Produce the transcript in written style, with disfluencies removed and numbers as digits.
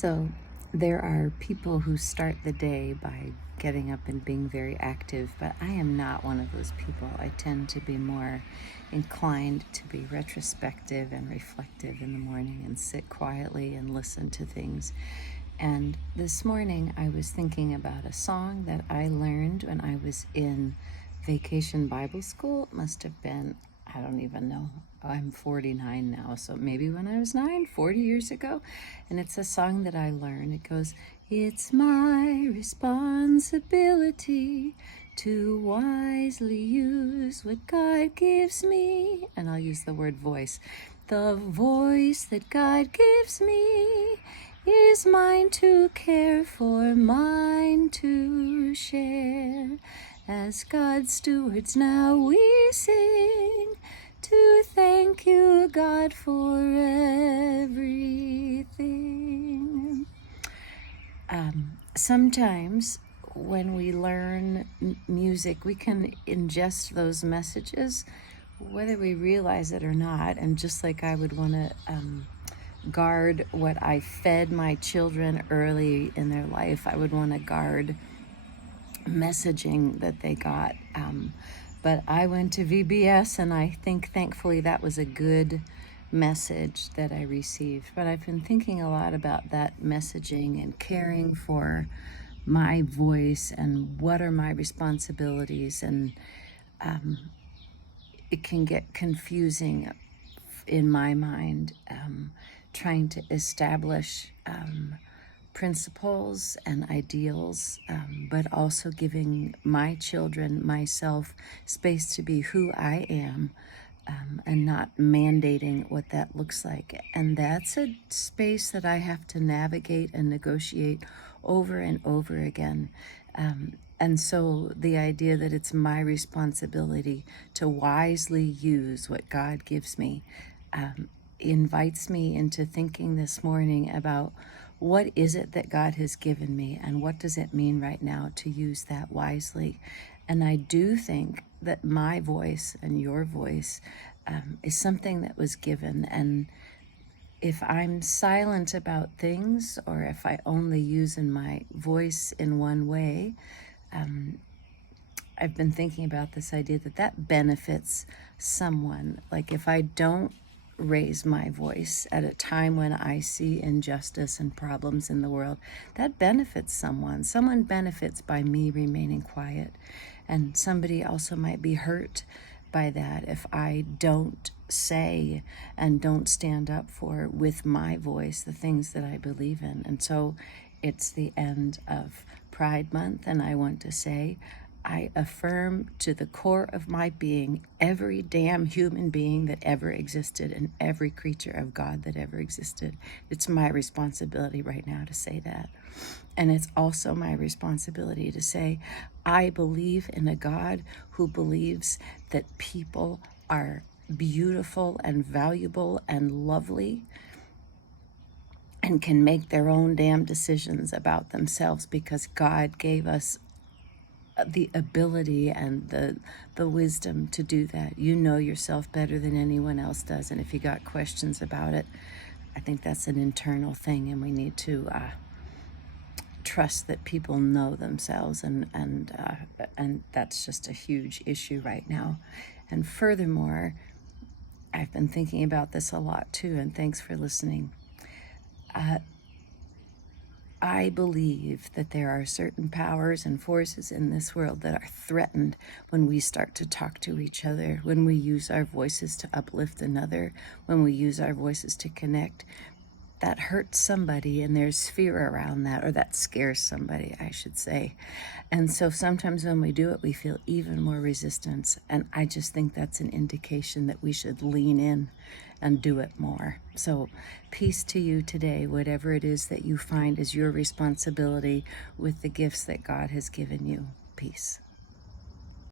So there are people who start the day by getting up and being very active, but I am not one of those people. I tend to be more inclined to be retrospective and reflective in the morning and sit quietly and listen to things. And this morning I was thinking about a song that I learned when I was in Vacation Bible School. It must have been, I don't even know. I'm 49 now, so maybe when I was 40 years ago. And it's a song that I learned. It goes, "It's my responsibility to wisely use what God gives me." And I'll use the word voice. "The voice that God gives me is mine to care for, mine to share. As God's stewards now we sing, to thank you, God, for everything." Sometimes when we learn music, we can ingest those messages, whether we realize it or not. And just like I would want to guard what I fed my children early in their life, I would want to guard messaging that they got. But I went to VBS, and I think thankfully that was a good message that I received. But I've been thinking a lot about that messaging and caring for my voice and what are my responsibilities. And it can get confusing in my mind, trying to establish principles and ideals, but also giving my children, myself, space to be who I am, and not mandating what that looks like. And that's a space that I have to navigate and negotiate over and over again. And so the idea that it's my responsibility to wisely use what God gives me invites me into thinking this morning about what is it that God has given me and what does it mean right now to use that wisely. And I do think that my voice and your voice is something that was given. And if I'm silent about things, or if I only use my voice in one way, I've been thinking about this idea that benefits someone. Like if I don't raise my voice at a time when I see injustice and problems in the world, that benefits someone. Someone benefits by me remaining quiet. And somebody also might be hurt by that if I don't say and don't stand up for, with my voice, the things that I believe in. And so it's the end of Pride Month, and I want to say, I affirm to the core of my being every damn human being that ever existed and every creature of God that ever existed. It's my responsibility right now to say that. And it's also my responsibility to say, I believe in a God who believes that people are beautiful and valuable and lovely and can make their own damn decisions about themselves, because God gave us the ability and the wisdom to do that. You know yourself better than anyone else does, and if you got questions about it, I think that's an internal thing, and we need to trust that people know themselves, and that's just a huge issue right now. And furthermore, I've been thinking about this a lot too, and thanks for listening. I believe that there are certain powers and forces in this world that are threatened when we start to talk to each other, when we use our voices to uplift another, when we use our voices to connect. That hurts somebody, and there's fear around that, or that scares somebody, I should say. And so sometimes when we do it, we feel even more resistance. And I just think that's an indication that we should lean in and do it more. So peace to you today, whatever it is that you find is your responsibility with the gifts that God has given you. Peace.